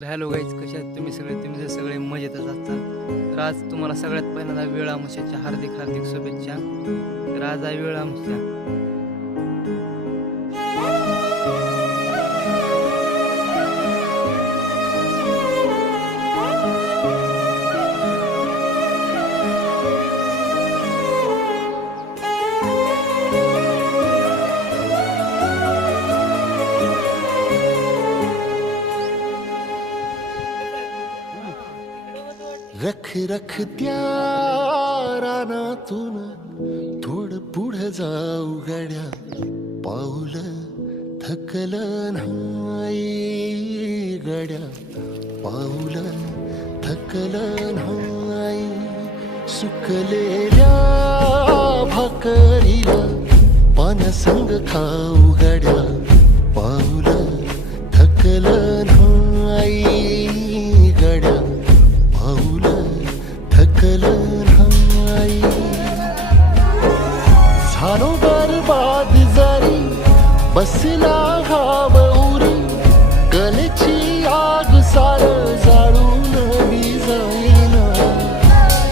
Hello guys, कशा आहेत तुम्ही सगळे? तुम्ही जर सगळे मजेतच असताल तर आज तुम्हाला सगळ्यात पहिल्यांदा वेळ अमावस्येच्या हार्दिक हार्दिक शुभेच्छा. तर आज आहे वेळ अमावस्या. रख रख त्या रानातून थोडं पुढं जाऊ गड्या, पाऊल थकलं नाही गड्या, पाऊल थकलं नाही. सुकलेल्या भाकरीला पानसंग खाऊ गड्या, पाऊल थकलं नाही गड्या, पाऊल थकलं नाही. झालो बरबाद जरी बसला घाव उरी, कलेची आग सार जाळून बी जाईना.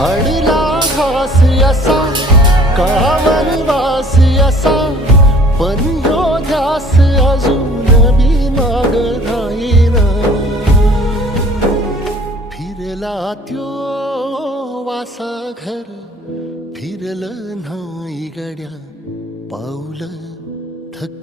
अडला घास असा काळा वनवास असा, पण ह्यो ध्यास अजून बी माग राहीना. फिरला त्यो वासा घर, फिरलं नाही गड्या, पाऊल थक